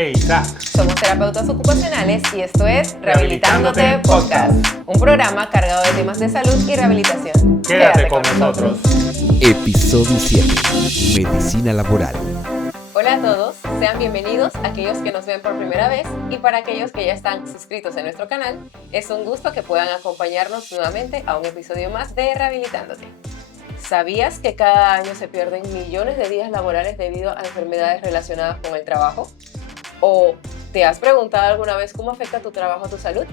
e Isaac. Somos terapeutas ocupacionales y esto es Rehabilitándote Rehabilitándote Podcast, un programa cargado de temas de salud y rehabilitación. Quédate con nosotros. Episodio 7. Medicina laboral. Hola a todos, sean bienvenidos a aquellos que nos ven por primera vez y para aquellos que ya están suscritos en nuestro canal, es un gusto que puedan acompañarnos nuevamente a un episodio más de Rehabilitándote. ¿Sabías que cada año se pierden millones de días laborales debido a enfermedades relacionadas con el trabajo? ¿O te has preguntado alguna vez cómo afecta tu trabajo a tu salud?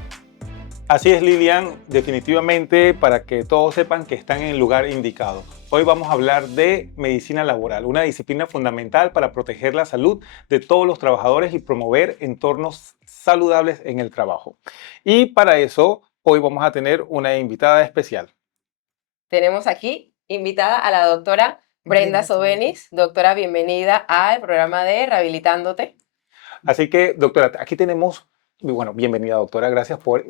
Así es, Lilian, definitivamente para que todos sepan que están en el lugar indicado. Hoy vamos a hablar de medicina laboral, una disciplina fundamental para proteger la salud de todos los trabajadores y promover entornos saludables en el trabajo. Y para eso, hoy vamos a tener una invitada especial. Tenemos aquí invitada a la doctora Brenda Sobenis. Doctora, bienvenida al programa de Rehabilitándote. Así que, doctora, aquí tenemos, bueno, bienvenida, doctora, gracias por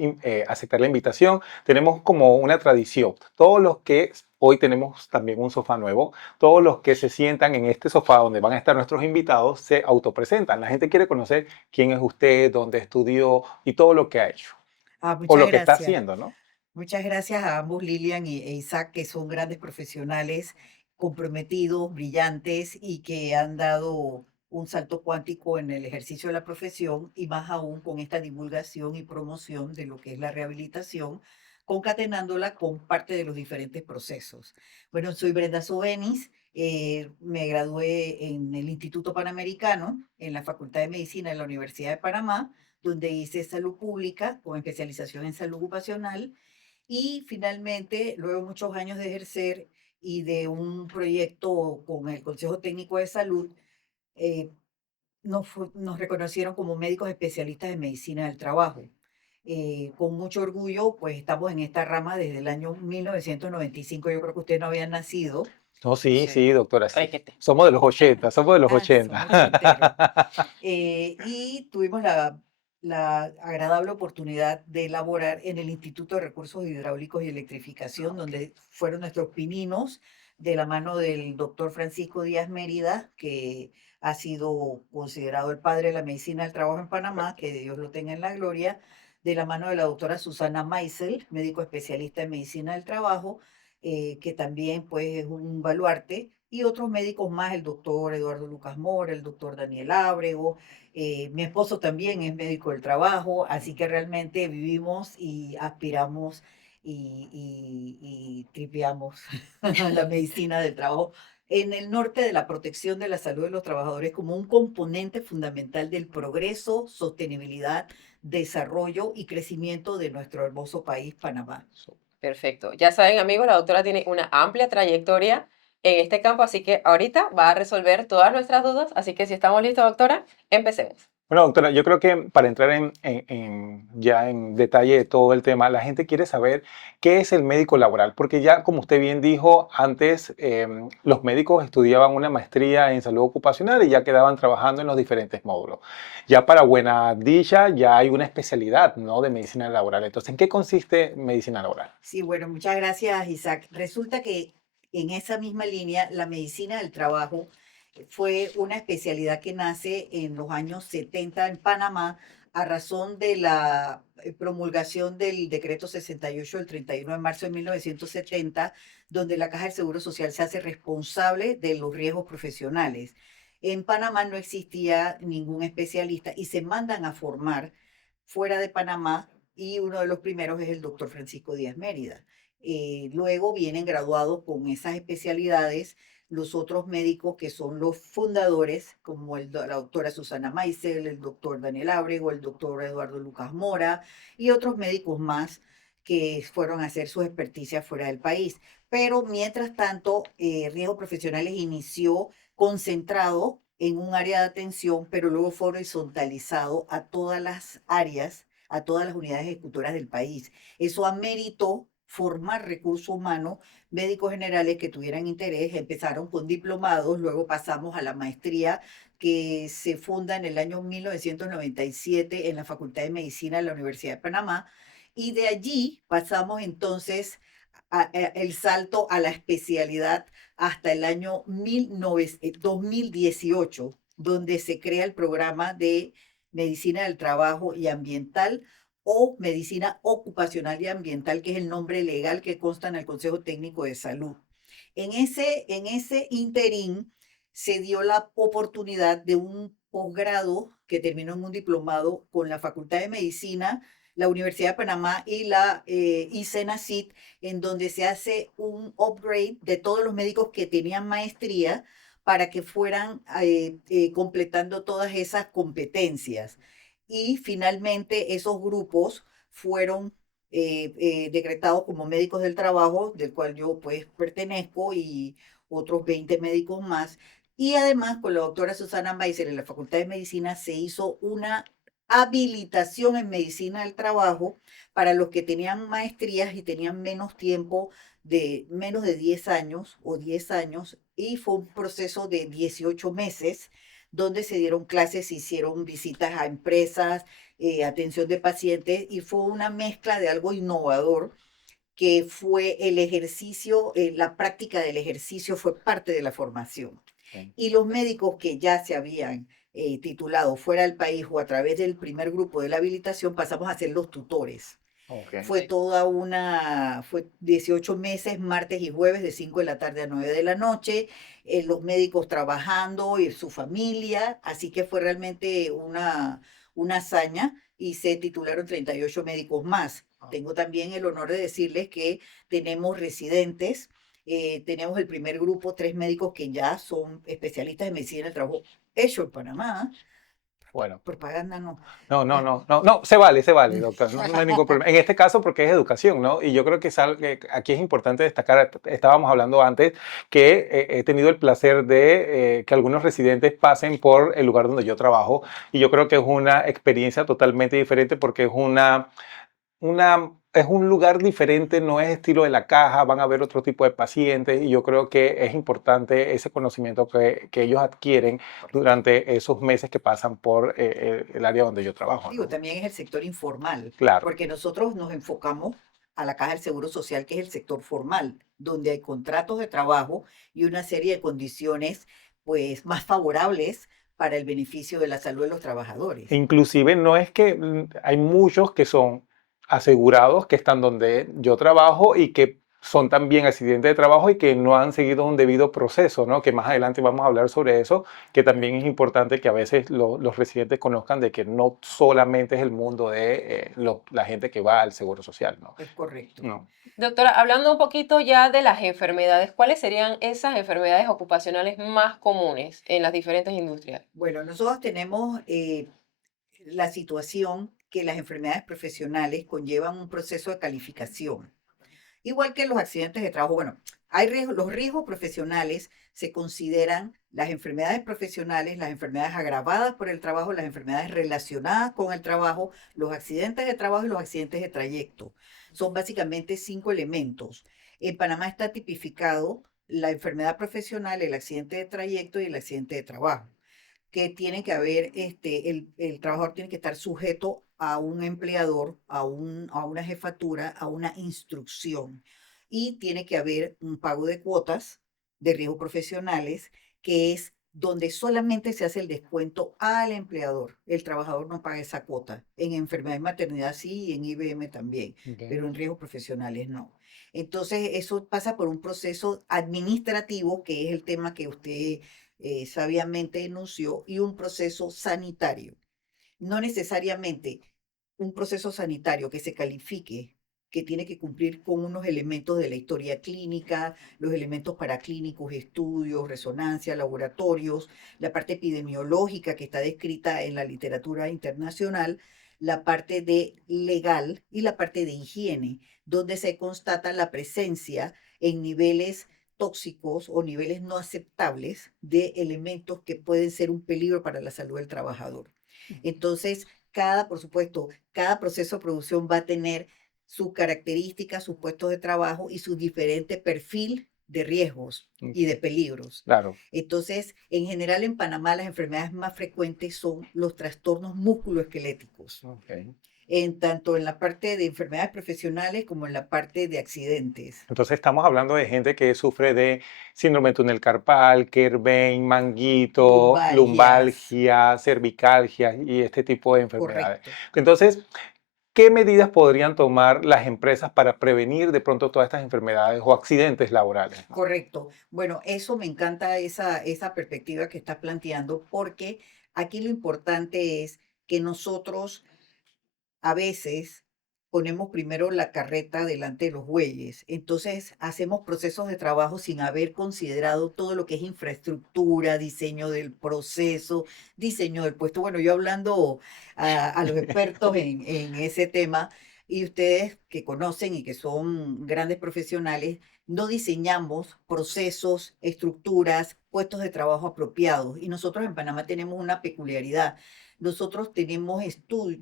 aceptar la invitación. Tenemos como una tradición, todos los que, hoy tenemos también un sofá nuevo, todos los que se sientan en este sofá donde van a estar nuestros invitados se autopresentan. La gente quiere conocer quién es usted, dónde estudió y todo lo que ha hecho. O Muchas lo que está gracias. haciendo, ¿no? Muchas gracias a ambos, Lilian e Isaac, que son grandes profesionales, comprometidos, brillantes y que han dado un salto cuántico en el ejercicio de la profesión y más aún con esta divulgación y promoción de lo que es la rehabilitación, concatenándola con parte de los diferentes procesos. Bueno, soy Brenda Sobenis, me gradué en el Instituto Panamericano, en la Facultad de Medicina de la Universidad de Panamá, donde hice salud pública con especialización en salud ocupacional. Y finalmente, luego de muchos años de ejercer y de un proyecto con el Consejo Técnico de Salud, eh, nos reconocieron como médicos especialistas en medicina del trabajo. Con mucho orgullo, pues estamos en esta rama desde el año 1995. Yo creo que usted no había nacido. No, sí, Sí. sí, doctora, sí. Requete. Somos de los 80, somos de los Somos 80. ochenteros. Y tuvimos la agradable oportunidad de laborar en el Instituto de Recursos Hidráulicos y Electrificación, donde fueron nuestros pininos de la mano del doctor Francisco Díaz Mérida, que ha sido considerado el padre de la medicina del trabajo en Panamá, que Dios lo tenga en la gloria, de la mano de la doctora Susana Maisel, médico especialista en medicina del trabajo, que también pues es un baluarte, y otros médicos más, el doctor Eduardo Lucas Mora, el doctor Daniel Ábrego. Mi esposo también es médico del trabajo, así que realmente vivimos y aspiramos y tripeamos la medicina del trabajo en el norte de la protección de la salud de los trabajadores como un componente fundamental del progreso, sostenibilidad, desarrollo y crecimiento de nuestro hermoso país, Panamá. Perfecto. Ya saben, amigos, la doctora tiene una amplia trayectoria en este campo, así que ahorita va a resolver todas nuestras dudas. Así que si estamos listos, doctora, empecemos. Bueno, doctora, yo creo que para entrar ya en detalle de todo el tema, la gente quiere saber qué es el médico laboral, porque ya, como usted bien dijo, antes los médicos estudiaban una maestría en salud ocupacional y ya quedaban trabajando en los diferentes módulos. Ya para buena dicha, ya hay una especialidad, ¿no?, de medicina laboral. Entonces, ¿en qué consiste medicina laboral? Sí, bueno, muchas gracias, Isaac. Resulta que en esa misma línea, la medicina del trabajo fue una especialidad que nace en los años 70 en Panamá a razón de la promulgación del decreto 68 del 31 de marzo de 1970, donde la Caja del Seguro Social se hace responsable de los riesgos profesionales. En Panamá no existía ningún especialista y se mandan a formar fuera de Panamá, y uno de los primeros es el doctor Francisco Díaz Mérida. Luego vienen graduados con esas especialidades los otros médicos que son los fundadores, como la doctora Susana Maisel, el doctor Daniel Ábrego, el doctor Eduardo Lucas Mora y otros médicos más que fueron a hacer sus experticias fuera del país. Pero mientras tanto, Riesgos Profesionales inició concentrado en un área de atención, pero luego fue horizontalizado a todas las áreas, a todas las unidades ejecutoras del país. Eso ameritó formar recursos humanos, médicos generales que tuvieran interés. Empezaron con diplomados, luego pasamos a la maestría que se funda en el año 1997 en la Facultad de Medicina de la Universidad de Panamá, y de allí pasamos entonces el salto a la especialidad hasta el año 2018, donde se crea el programa de medicina del trabajo y ambiental o medicina ocupacional y ambiental, que es el nombre legal que consta en el Consejo Técnico de Salud. En ese interín se dio la oportunidad de un posgrado que terminó en un diplomado con la Facultad de Medicina, la Universidad de Panamá y la ICENACIT, en donde se hace un upgrade de todos los médicos que tenían maestría para que fueran completando todas esas competencias. Y finalmente esos grupos fueron decretados como médicos del trabajo, del cual yo pues pertenezco, y otros 20 médicos más. Y además con la doctora Susana Meiser en la Facultad de Medicina se hizo una habilitación en medicina del trabajo para los que tenían maestrías y tenían menos tiempo, de menos de 10 años o 10 años, y fue un proceso de 18 meses donde se dieron clases, se hicieron visitas a empresas, atención de pacientes, y fue una mezcla de algo innovador que fue el ejercicio, la práctica del ejercicio fue parte de la formación. Ok. Y los médicos que ya se habían titulado fuera del país o a través del primer grupo de la habilitación pasamos a ser los tutores. Ok. Fue 18 meses, martes y jueves, de 5 de la tarde a 9 de la noche, los médicos trabajando y su familia, así que fue realmente una hazaña y se titularon 38 médicos más. Tengo también el honor de decirles que tenemos residentes, tenemos el primer grupo, 3 médicos que ya son especialistas en medicina del trabajo, hecho en Panamá. Bueno. Propaganda no. No, no, no, no, no, se vale, doctor, no, no hay ningún problema. En este caso, porque es educación, ¿no? Y yo creo que es algo que aquí es importante destacar, estábamos hablando antes, que he tenido el placer de que algunos residentes pasen por el lugar donde yo trabajo, y yo creo que es una experiencia totalmente diferente porque es un lugar diferente, no es estilo de la caja, van a ver otro tipo de pacientes, y yo creo que es importante ese conocimiento que ellos adquieren durante esos meses que pasan por el área donde yo trabajo, Digo, ¿no? también es el sector informal, Claro. porque nosotros nos enfocamos a la Caja del Seguro Social, que es el sector formal, donde hay contratos de trabajo y una serie de condiciones pues más favorables para el beneficio de la salud de los trabajadores. Inclusive no es que hay muchos que son asegurados, que están donde yo trabajo y que son también accidentes de trabajo y que no han seguido un debido proceso, ¿no? Que más adelante vamos a hablar sobre eso, que también es importante que a veces los residentes conozcan de que no solamente es el mundo de la gente que va al seguro social, ¿no? Es correcto. No. Doctora, hablando un poquito ya de las enfermedades, ¿cuáles serían esas enfermedades ocupacionales más comunes en las diferentes industrias? Bueno, nosotros tenemos la situación que las enfermedades profesionales conllevan un proceso de calificación. Igual que los accidentes de trabajo, bueno, los riesgos profesionales se consideran las enfermedades profesionales, las enfermedades agravadas por el trabajo, las enfermedades relacionadas con el trabajo, los accidentes de trabajo y los accidentes de trayecto. Son básicamente 5 elementos. En Panamá está tipificado la enfermedad profesional, el accidente de trayecto y el accidente de trabajo, que tiene que haber, el trabajador tiene que estar sujeto a un empleador, a una jefatura, a una instrucción. Y tiene que haber un pago de cuotas de riesgos profesionales, que es donde solamente se hace el descuento al empleador. El trabajador no paga esa cuota. En enfermedad y maternidad sí, y en IBM también, Okay. pero en riesgos profesionales no. Entonces, eso pasa por un proceso administrativo, que es el tema que usted sabiamente enunció, y un proceso sanitario. No necesariamente un proceso sanitario que se califique, que tiene que cumplir con unos elementos de la historia clínica, los elementos paraclínicos, estudios, resonancia, laboratorios, la parte epidemiológica que está descrita en la literatura internacional, la parte de legal y la parte de higiene, donde se constata la presencia en niveles tóxicos o niveles no aceptables de elementos que pueden ser un peligro para la salud del trabajador. Entonces, por supuesto, cada proceso de producción va a tener sus características, sus puestos de trabajo y su diferente perfil de riesgos y de peligros. Claro. Entonces, en general en Panamá las enfermedades más frecuentes son los trastornos musculoesqueléticos, Ok. tanto en la parte de enfermedades profesionales como en la parte de accidentes. Entonces estamos hablando de gente que sufre de síndrome de túnel carpal, Kerbein, manguito, Lumbalgias, lumbalgia, cervicalgia y este tipo de enfermedades. correcto. Entonces, ¿qué medidas podrían tomar las empresas para prevenir de pronto todas estas enfermedades o accidentes laborales? Correcto. Bueno, eso me encanta esa perspectiva que estás planteando, porque aquí lo importante es que nosotros a veces ponemos primero la carreta delante de los bueyes. Entonces hacemos procesos de trabajo sin haber considerado todo lo que es infraestructura, diseño del proceso, diseño del puesto. Bueno, yo hablando a los expertos en ese tema y ustedes que conocen y que son grandes profesionales, no diseñamos procesos, estructuras, puestos de trabajo apropiados. Y nosotros en Panamá tenemos una peculiaridad. Nosotros tenemos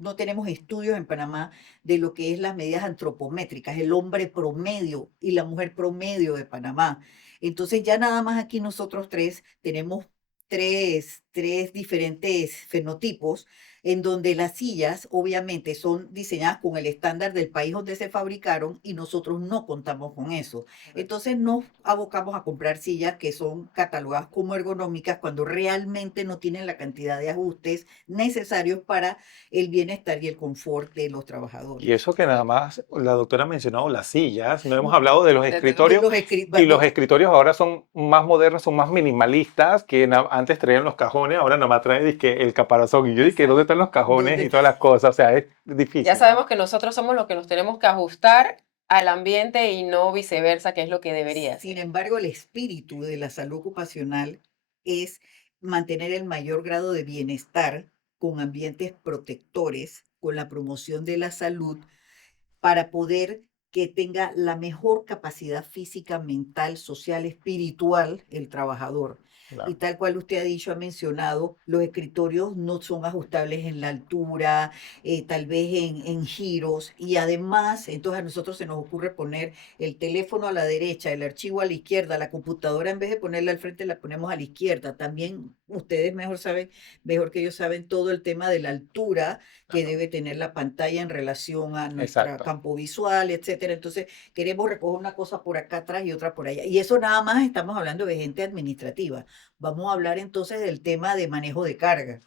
no tenemos estudios en Panamá de lo que es las medidas antropométricas, el hombre promedio y la mujer promedio de Panamá. Entonces ya nada más aquí nosotros tres tenemos tres diferentes fenotipos en donde las sillas obviamente son diseñadas con el estándar del país donde se fabricaron y nosotros no contamos con eso. Entonces nos abocamos a comprar sillas que son catalogadas como ergonómicas cuando realmente no tienen la cantidad de ajustes necesarios para el bienestar y el confort de los Y trabajadores. eso que nada más la doctora ha mencionado las sillas, no hemos hablado de los De De escritorios los y los escritorios, escritorios ahora son más modernos, son más minimalistas, que antes traían los cajones, ahora nada más traen dizque, el caparazón. Y yo dije, ¿dónde están los cajones y donde todas las cosas? O sea, es Ya difícil, ¿no? sabemos que nosotros somos los que nos tenemos que ajustar al ambiente y no viceversa, que es lo que debería sin ser. embargo, el espíritu de la salud ocupacional es mantener el mayor grado de bienestar con ambientes protectores, con la promoción de la salud, para poder que tenga la mejor capacidad física, mental, social, espiritual el trabajador. Y Claro. tal cual usted ha dicho, ha mencionado, los escritorios no son ajustables en la altura, tal vez en giros, y además, entonces a nosotros se nos ocurre poner el teléfono a la derecha, el archivo a la izquierda, la computadora en vez de ponerla al frente la ponemos a la izquierda. También ustedes mejor saben, mejor que ellos saben todo el tema de la altura que debe tener la pantalla en relación a nuestro Exacto. campo visual, etcétera. Entonces, queremos recoger una cosa por acá atrás y otra por allá. Y eso nada más estamos hablando de gente administrativa. Vamos a hablar entonces del tema de manejo de carga,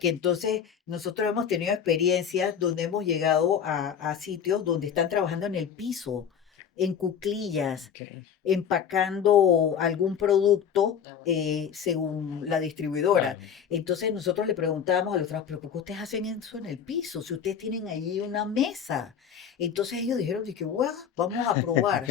que entonces nosotros hemos tenido experiencias donde hemos llegado a sitios donde están trabajando en el piso, en cuclillas, Ok. empacando algún producto Ah, bueno. según la distribuidora. Claro. Entonces nosotros le preguntábamos a los trabajadores, pero ¿por qué ustedes hacen eso en el piso? Si ustedes tienen allí una mesa. Entonces ellos dijeron, que, bueno, vamos a probar.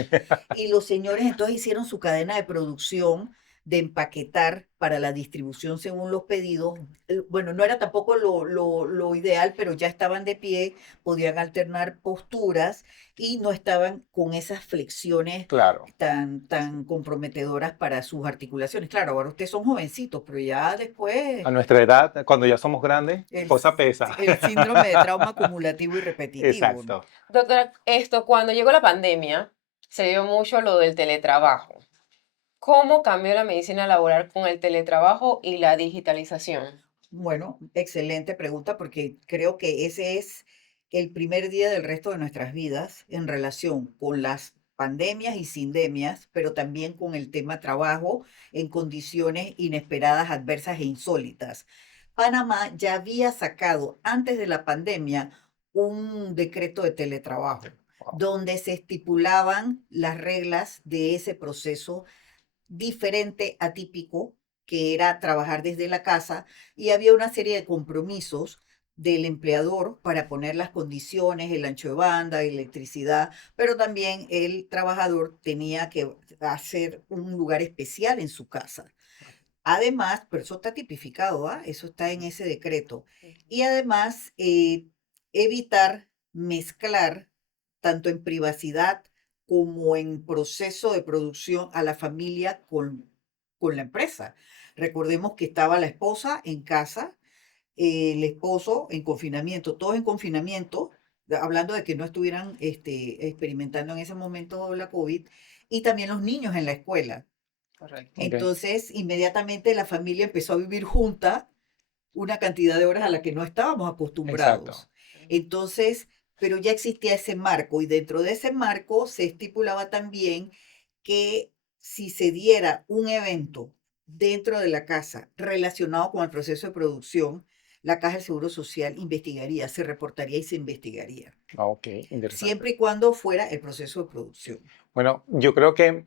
Y los señores entonces hicieron su cadena de producción de empaquetar para la distribución según los pedidos. Bueno, no era tampoco lo ideal, pero ya estaban de pie, podían alternar posturas y no estaban con esas flexiones Claro. tan comprometedoras para sus articulaciones. Claro, ahora ustedes son jovencitos, pero ya después A nuestra edad, cuando ya somos grandes, el, cosa pesa. el síndrome de trauma acumulativo y repetitivo, ¿no? Exacto. Doctora, cuando llegó la pandemia, se dio mucho lo del teletrabajo. ¿Cómo cambió la medicina laboral con el teletrabajo y la digitalización? Bueno, excelente pregunta porque creo que ese es el primer día del resto de nuestras vidas en relación con las pandemias y sindemias, pero también con el tema trabajo en condiciones inesperadas, adversas e insólitas. Panamá ya había sacado antes de la pandemia un decreto de teletrabajo Wow. donde se estipulaban las reglas de ese proceso diferente, atípico, que era trabajar desde la casa, y había una serie de compromisos del empleador para poner las condiciones, el ancho de banda, electricidad, pero también el trabajador tenía que hacer un lugar especial en su casa. Además, pero eso está tipificado, ¿ah? Eso está en ese decreto. Y además, evitar mezclar tanto en privacidad como en proceso de producción a la familia con la empresa. Recordemos que estaba la esposa en casa, el esposo en confinamiento, todos en confinamiento, hablando de que no estuvieran experimentando en ese momento la COVID, y también los niños en la escuela. Correcto. Ok, Entonces, inmediatamente la familia empezó a vivir junta una cantidad de horas a la que no estábamos exacto. acostumbrados. Entonces, pero ya existía ese marco y dentro de ese marco se estipulaba también que si se diera un evento dentro de la casa relacionado con el proceso de producción, la Caja del Seguro Social investigaría, se reportaría y se investigaría, Ah, ok, interesante. siempre y cuando fuera el proceso de producción. Bueno, yo creo que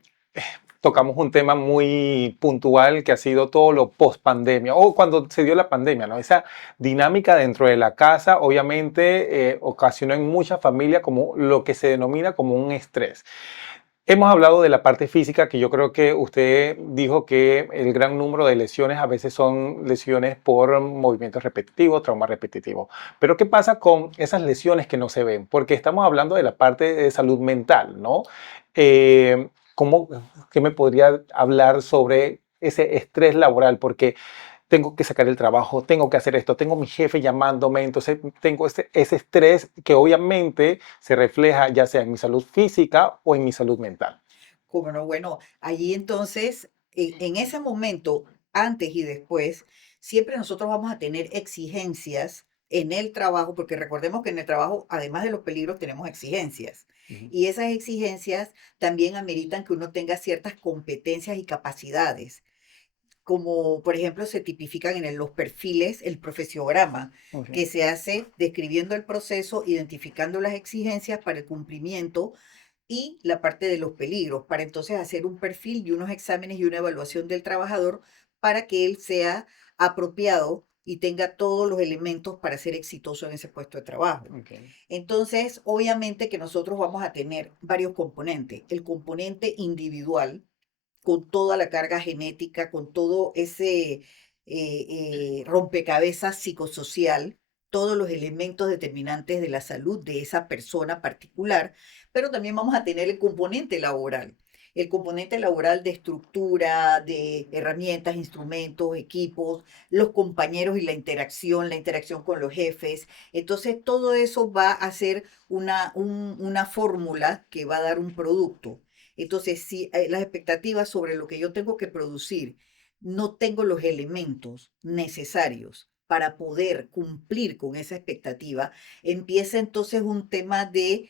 tocamos un tema muy puntual que ha sido todo lo post pandemia o cuando se dio la pandemia, ¿no? Esa dinámica dentro de la casa obviamente ocasionó en muchas familias como lo que se denomina como un estrés. Hemos hablado de la parte física, que yo creo que usted dijo que el gran número de lesiones a veces son lesiones por movimientos repetitivos, trauma repetitivo. Pero ¿qué pasa con esas lesiones que no se ven? Porque estamos hablando de la parte de salud mental, ¿no? ¿Cómo, qué me podría hablar sobre ese estrés laboral? Porque tengo que sacar el trabajo, tengo que hacer esto, tengo mi jefe llamándome, entonces tengo ese estrés que obviamente se refleja ya sea en mi salud física o en mi salud mental. Como no, bueno, allí entonces, en ese momento, antes y después, siempre nosotros vamos a tener exigencias en el trabajo, porque recordemos que en el trabajo, además de los peligros, tenemos exigencias. Ujú. Y esas exigencias también ameritan que uno tenga ciertas competencias y capacidades, como por ejemplo se tipifican en los perfiles, el profesiograma, Ok. que se hace describiendo el proceso, identificando las exigencias para el cumplimiento y la parte de los peligros, para entonces hacer un perfil y unos exámenes y una evaluación del trabajador para que él sea apropiado y tenga todos los elementos para ser exitoso en ese puesto de trabajo. Ok. Entonces, obviamente que nosotros vamos a tener varios componentes. El componente individual, con toda la carga genética, con todo ese rompecabezas psicosocial, todos los elementos determinantes de la salud de esa persona particular, pero también vamos a tener el componente laboral de estructura, de herramientas, instrumentos, equipos, los compañeros y la interacción con los jefes. Entonces, todo eso va a ser una fórmula que va a dar un producto. Entonces, si las expectativas sobre lo que yo tengo que producir, no tengo los elementos necesarios para poder cumplir con esa expectativa, empieza entonces un tema de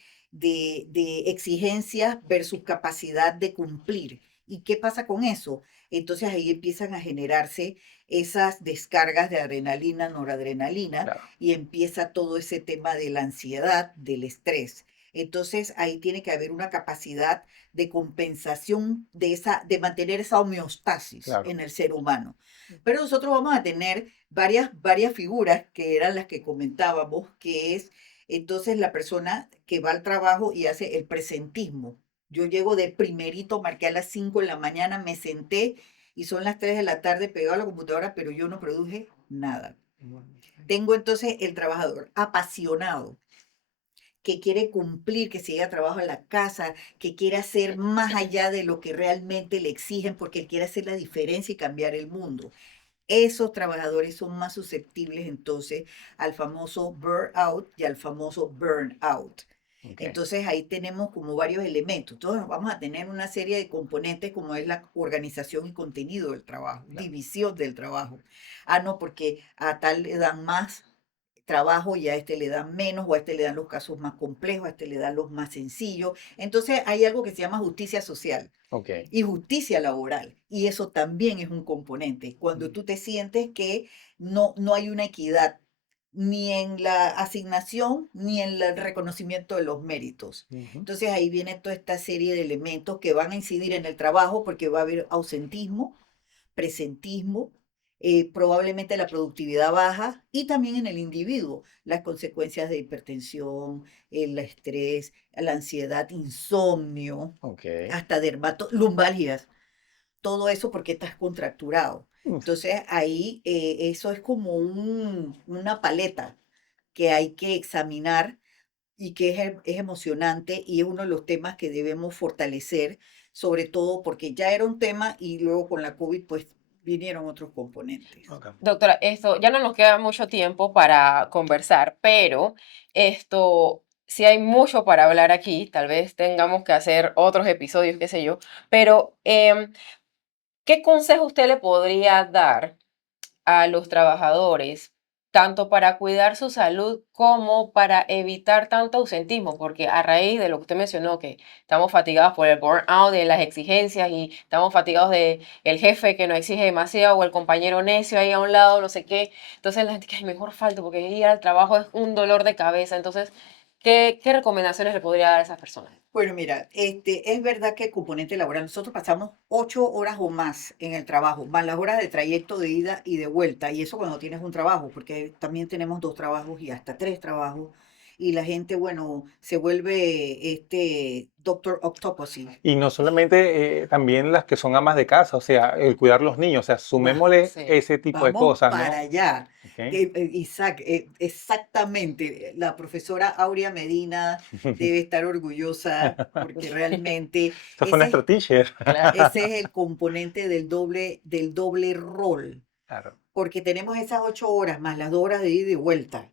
exigencias versus capacidad de cumplir. ¿Y qué pasa con eso? Entonces ahí empiezan a generarse esas descargas de adrenalina, noradrenalina, Claro. y empieza todo ese tema de la ansiedad, del estrés. Entonces ahí tiene que haber una capacidad de compensación de mantener esa homeostasis Claro. en el ser humano. Pero nosotros vamos a tener varias figuras que eran las que comentábamos, que es entonces la persona que va al trabajo y hace el presentismo. Yo llego de primerito, marqué a las 5 de la mañana, me senté y son las 3 de la tarde pegado a la computadora, pero yo no produje nada. Tengo entonces el trabajador apasionado, que quiere cumplir, que se lleva trabajo a la casa, que quiere hacer más allá de lo que realmente le exigen, porque él quiere hacer la diferencia y cambiar el mundo. Esos trabajadores son más susceptibles entonces al famoso burnout y al famoso burnout. Ok. Entonces ahí tenemos como varios elementos. Entonces vamos a tener una serie de componentes como es la organización y contenido del trabajo, Claro. división del trabajo. Ah, no, porque a tal le dan más trabajo y a este le dan menos, o a este le dan los casos más complejos, a este le dan los más sencillos. Entonces hay algo que se llama justicia social Ok. y justicia laboral. Y eso también es un componente. Cuando Mm. tú te sientes que no hay una equidad ni en la asignación ni en el reconocimiento de los méritos. Ujú. Entonces ahí viene toda esta serie de elementos que van a incidir en el trabajo porque va a haber ausentismo, presentismo, probablemente la productividad baja y también en el individuo las consecuencias de hipertensión, el estrés, la ansiedad, insomnio, Ok. hasta lumbalgias, todo eso porque estás contracturado. Mm. Entonces ahí eso es como una paleta que hay que examinar y que es emocionante y es uno de los temas que debemos fortalecer, sobre todo porque ya era un tema y luego con la COVID pues vinieron otros componentes. Ok. Doctora, esto ya no nos queda mucho tiempo para conversar, pero esto, sí hay mucho para hablar aquí, tal vez tengamos que hacer otros episodios, qué sé yo, pero ¿qué consejo usted le podría dar a los trabajadores, tanto para cuidar su salud como para evitar tanto ausentismo? Porque a raíz de lo que usted mencionó, que estamos fatigados por el burnout, de las exigencias y estamos fatigados de el jefe que nos exige demasiado o el compañero necio ahí a un lado, no sé qué. Entonces la gente que mejor falta porque ir al trabajo es un dolor de cabeza. Entonces, ¿qué recomendaciones le podría dar a esas personas? Bueno, mira, es verdad que el componente laboral, nosotros pasamos 8 horas o más en el trabajo, más las horas de trayecto de ida y de vuelta, y eso cuando tienes un trabajo, porque también tenemos 2 trabajos y hasta 3 trabajos, y la gente, bueno, se vuelve Doctor Octopussy. Y no solamente, también las que son amas de casa, o sea, el cuidar los niños, o sea, ¡Guau! sumémosle Sí, ese tipo de Vamos cosas, para ¿no? allá. Ok. Isaac, exactamente. La profesora Aurea Medina debe estar orgullosa porque realmente Esa fue nuestro teacher. claro. ese es el componente del doble rol, Claro. porque tenemos esas 8 horas más las 2 horas de ida y vuelta.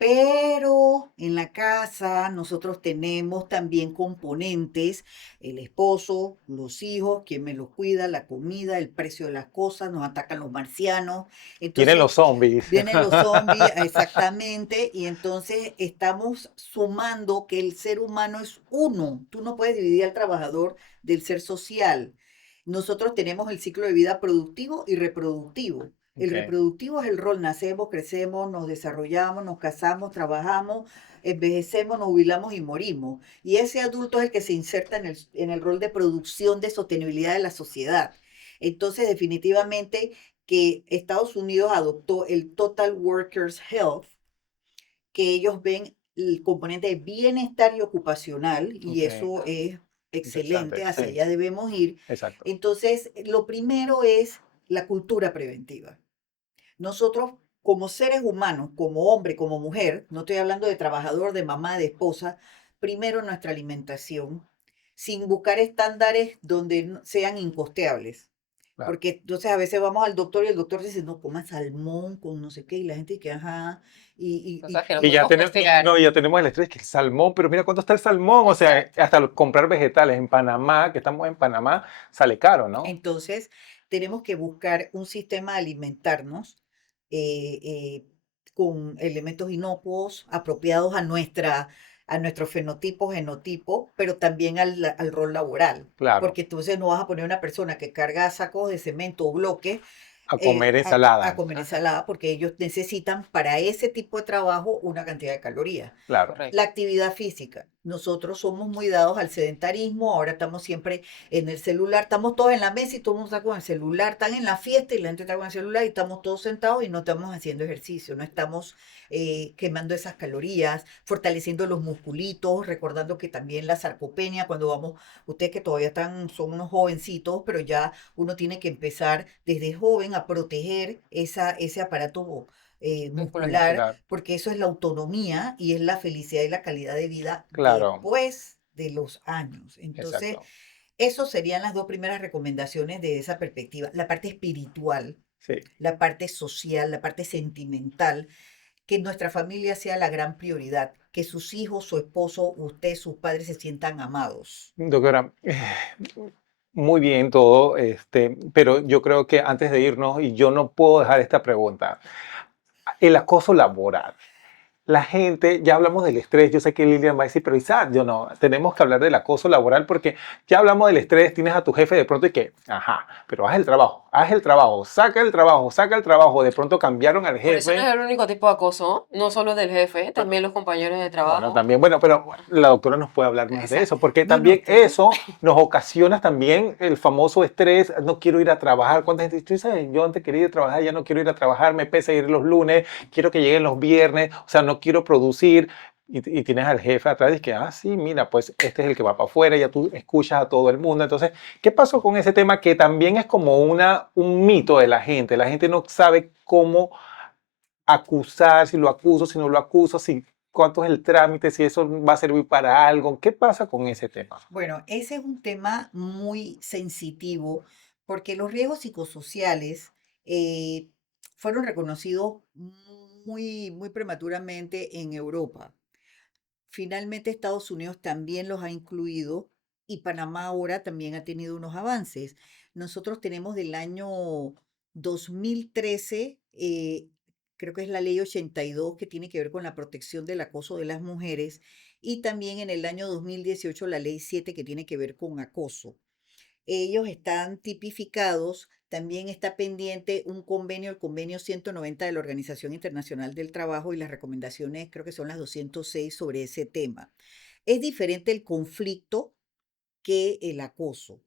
Pero en la casa nosotros tenemos también componentes, el esposo, los hijos, quien me los cuida, la comida, el precio de las cosas, nos atacan los marcianos. Vienen Entonces los zombies. vienen los zombies, exactamente, y entonces estamos sumando que el ser humano es uno. Tú no puedes dividir al trabajador del ser social. Nosotros tenemos el ciclo de vida productivo y reproductivo. El Ok. reproductivo es el rol, nacemos, crecemos, nos desarrollamos, nos casamos, trabajamos, envejecemos, nos jubilamos y morimos. Y ese adulto es el que se inserta en el rol de producción de sostenibilidad de la sociedad. Entonces, definitivamente que Estados Unidos adoptó el Total Workers Health, que ellos ven el componente de bienestar y ocupacional, y Ok. eso es excelente, Interesante. hacia Sí, allá debemos ir. exacto. Entonces, lo primero es la cultura preventiva. Nosotros, como seres humanos, como hombre, como mujer, no estoy hablando de trabajador, de mamá, de esposa, primero nuestra alimentación, sin buscar estándares donde sean incosteables. Claro. Porque entonces a veces vamos al doctor y el doctor dice, no, coma salmón con no sé qué, y la gente que, ajá, y Cosas que no Y ya podemos tenemos, costear. no, ya tenemos el estrés, que el salmón, pero mira cuánto está el salmón, o sea, Exacto. hasta comprar vegetales en Panamá, que estamos en Panamá, sale caro, ¿no? entonces tenemos que buscar un sistema de alimentarnos eh, eh, con elementos inocuos, apropiados a nuestro fenotipo, genotipo, pero también al rol laboral. Claro, Porque entonces no vas a poner una persona que carga sacos de cemento o bloques a comer a ensalada. comer ensalada, porque ellos necesitan para ese tipo de trabajo una cantidad de calorías. Claro, La Correcto. actividad física. Nosotros somos muy dados al sedentarismo, ahora estamos siempre en el celular, estamos todos en la mesa y todo el mundo está con el celular, están en la fiesta y la gente está con el celular y estamos todos sentados y no estamos haciendo ejercicio, no estamos quemando esas calorías, fortaleciendo los musculitos, recordando que también la sarcopenia, cuando vamos, ustedes que todavía son unos jovencitos, pero ya uno tiene que empezar desde joven a proteger ese aparato Musculoso. muscular, muscular, porque eso es la autonomía y es la felicidad y la calidad de vida claro, después de los años. Entonces, exacto. esas serían las dos primeras recomendaciones de esa perspectiva. La parte espiritual, Sí. la parte social, la parte sentimental, que nuestra familia sea la gran prioridad, que sus hijos, su esposo, usted, sus padres se sientan amados. Doctora, muy bien todo, pero yo creo que antes de irnos, y yo no puedo dejar esta pregunta, el acoso laboral. La gente, ya hablamos del estrés, yo sé que Lilian va a decir, pero Isaac, yo no, tenemos que hablar del acoso laboral porque ya hablamos del estrés, tienes a tu jefe de pronto y que, ajá, pero haz el trabajo, saca el trabajo, de pronto cambiaron al Por eso no es jefe. el único tipo de acoso, no solo del jefe, también los compañeros de Bueno, trabajo. también, bueno, pero la doctora nos puede hablar más de eso, Exacto. porque No, no, también ustedes. eso nos ocasiona también el famoso estrés, no quiero ir a trabajar. ¿Cuánta gente dice, "Tú sabes, yo antes quería ir a trabajar, ya no quiero ir a trabajar, me pesa ir los lunes, quiero que lleguen los viernes, o sea, no quiero producir"? Y tienes al jefe atrás y que, ah, sí, mira, pues este es el que va para afuera, ya tú escuchas a todo el mundo. Entonces, ¿qué pasó con ese tema que también es como un mito de la gente? La gente no sabe cómo acusar, si lo acuso, si no lo acuso, si cuánto es el trámite, si eso va a servir para algo. ¿Qué pasa con ese tema? Bueno, ese es un tema muy sensitivo porque los riesgos psicosociales eh, fueron reconocidos muy, muy prematuramente en Europa. finalmente Estados Unidos también los ha incluido y Panamá ahora también ha tenido unos avances. Nosotros tenemos del año 2013, creo que es la ley 82 que tiene que ver con la protección del acoso de las mujeres, y también en el año 2018 la ley 7 que tiene que ver con acoso. Ellos están tipificados, también está pendiente un convenio, el convenio 190 de la Organización Internacional del Trabajo, y las recomendaciones creo que son las 206 sobre ese tema. Es diferente el conflicto que el acoso.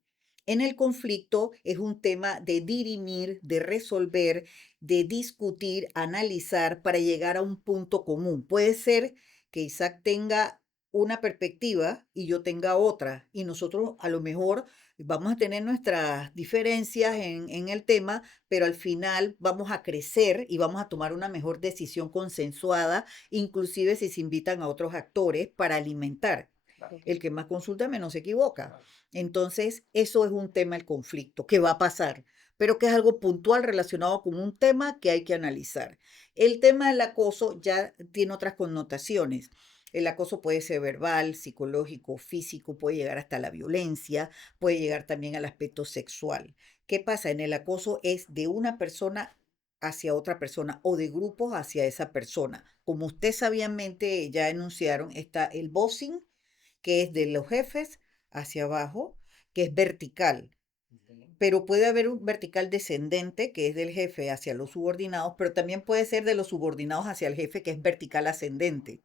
En el conflicto es un tema de dirimir, de resolver, de discutir, analizar para llegar a un punto común. Puede ser que Isaac tenga una perspectiva y yo tenga otra, y nosotros a lo mejor vamos a tener nuestras diferencias en el tema, pero al final vamos a crecer y vamos a tomar una mejor decisión consensuada, inclusive si se invitan a otros actores para alimentar. Claro. El que más consulta menos se equivoca. Entonces, eso es un tema, el conflicto, que va a pasar, pero que es algo puntual relacionado con un tema que hay que analizar. El tema del acoso ya tiene otras connotaciones. El acoso puede ser verbal, psicológico, físico, puede llegar hasta la violencia, puede llegar también al aspecto sexual. ¿Qué pasa? En el acoso es de una persona hacia otra persona o de grupos hacia esa persona. Como ustedes sabiamente ya enunciaron, está el bossing, que es de los jefes hacia abajo, que es vertical. Pero puede haber un vertical descendente, que es del jefe hacia los subordinados, pero también puede ser de los subordinados hacia el jefe, que es vertical ascendente.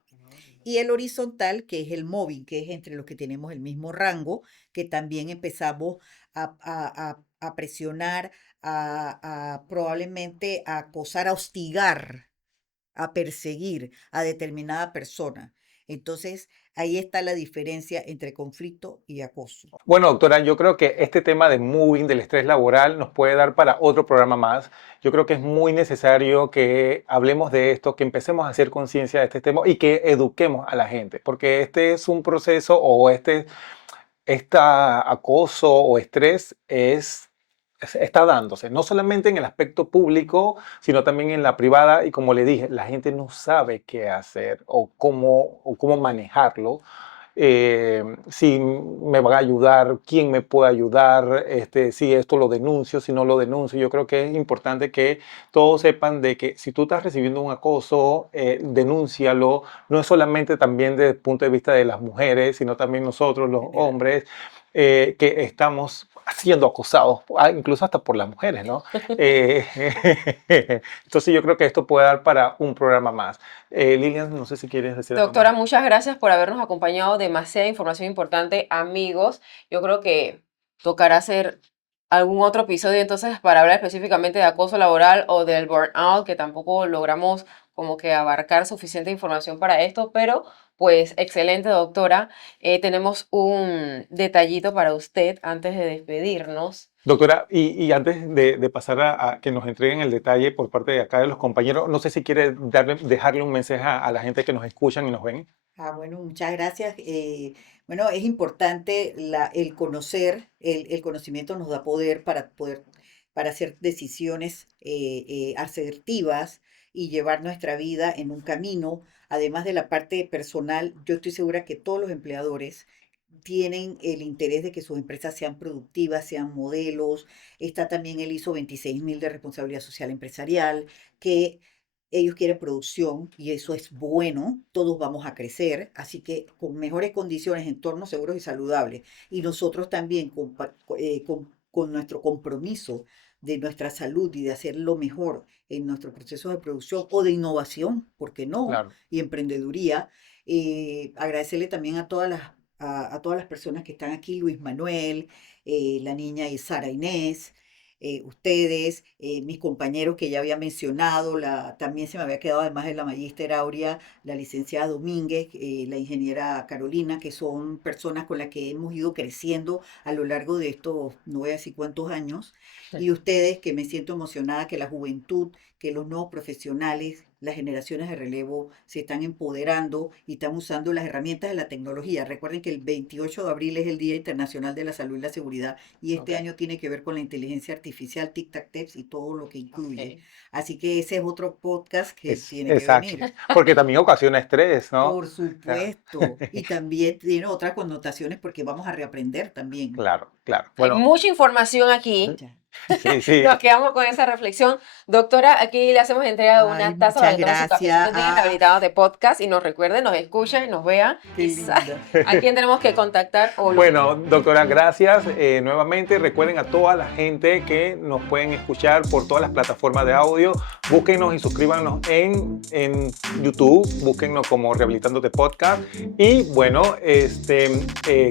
Y el horizontal, que es el móvil, que es entre los que tenemos el mismo rango, que también empezamos a presionar, probablemente a acosar, a hostigar, a perseguir a determinada persona. Entonces, ahí está la diferencia entre conflicto y acoso. Bueno, doctora, yo creo que este tema de moving, del estrés laboral, nos puede dar para otro programa más. Yo creo que es muy necesario que hablemos de esto, que empecemos a hacer conciencia de este tema y que eduquemos a la gente, porque este es un proceso o acoso o estrés está dándose, no solamente en el aspecto público, sino también en la privada. Y como le dije, la gente no sabe qué hacer o cómo manejarlo. Si me va a ayudar, quién me puede ayudar, si esto lo denuncio, si no lo denuncio. Yo creo que es importante que todos sepan de que si tú estás recibiendo un acoso, denúncialo. No es solamente también desde el punto de vista de las mujeres, sino también nosotros, los General. hombres, que estamos siendo acosados, incluso hasta por las mujeres, ¿no? Eh, entonces yo creo que esto puede dar para un programa más. Lilian, no sé si quieres decir algo Doctora, más. muchas gracias por habernos acompañado. Demasiada información importante, amigos. Yo creo que tocará hacer algún otro episodio entonces para hablar específicamente de acoso laboral o del burnout, que tampoco logramos como que abarcar suficiente información para esto, pero pues excelente, doctora. Tenemos un detallito para usted antes de despedirnos. Doctora, y antes de pasar a que nos entreguen el detalle por parte de acá de los compañeros, no sé si quiere dejarle un mensaje a la gente que nos escuchan y nos ven. Bueno, muchas gracias. Bueno, es importante el conocer, el conocimiento nos da poder para hacer decisiones asertivas y llevar nuestra vida en un camino. Además de la parte personal, yo estoy segura que todos los empleadores tienen el interés de que sus empresas sean productivas, sean modelos. Está también el ISO 26000 de responsabilidad social empresarial, que ellos quieren producción y eso es bueno, todos vamos a crecer, así que con mejores condiciones, entornos seguros y saludables. Y nosotros también con nuestro compromiso de nuestra salud y de hacer lo mejor en nuestro proceso de producción o de innovación, ¿por qué no? Claro. Y emprendeduría. Agradecerle también a todas las personas que están aquí, Luis Manuel, la niña y Sara Inés, ustedes, mis compañeros que ya había mencionado, también se me había quedado además de la magíster Aurea, la licenciada Domínguez, la ingeniera Carolina, que son personas con las que hemos ido creciendo a lo largo de estos, no voy a decir cuántos años, y ustedes que me siento emocionada que la juventud, que los nuevos profesionales, las generaciones de relevo se están empoderando y están usando las herramientas de la tecnología. Recuerden que el 28 de abril es el Día Internacional de la Salud y la Seguridad y este Ok. año tiene que ver con la inteligencia artificial, tic-tac-teps y todo lo que incluye. Ok. Así que ese es otro podcast que tiene que Exacto, venir. porque también ocasiona estrés, ¿no? Por supuesto. Y también tiene otras connotaciones porque vamos a reaprender también. Claro, claro. Hay Bueno, mucha información aquí. Ya. sí, sí. Nos quedamos con esa reflexión. Doctora, aquí le hacemos entrega de Ay, una taza para muchas que tome su cafecito de gracias. Rehabilitados de podcast y nos recuerde, nos escuche, nos vea. Qué y linda. ¿A quién tenemos que contactar? O lo Bueno, doctora, gracias nuevamente. Recuerden a toda la gente que nos pueden escuchar por todas las plataformas de audio. Búsquenos y suscríbanos en YouTube. Búsquenos como Rehabilitándote Podcast. Y bueno,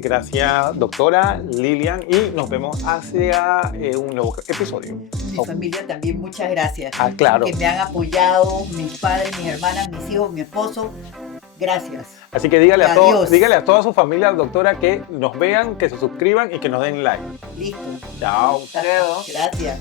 gracias, doctora Lilian. Y nos vemos hacia un nuevo episodio. Mi familia también, muchas gracias. Ah, claro. Que me han apoyado, mis padres, mis hermanas, mis hijos, mi esposo. Gracias. Así que dígale a Adiós. dígale a toda su familia, doctora, que nos vean, que se suscriban y que nos den like. Listo. Chao. Hasta luego. Gracias.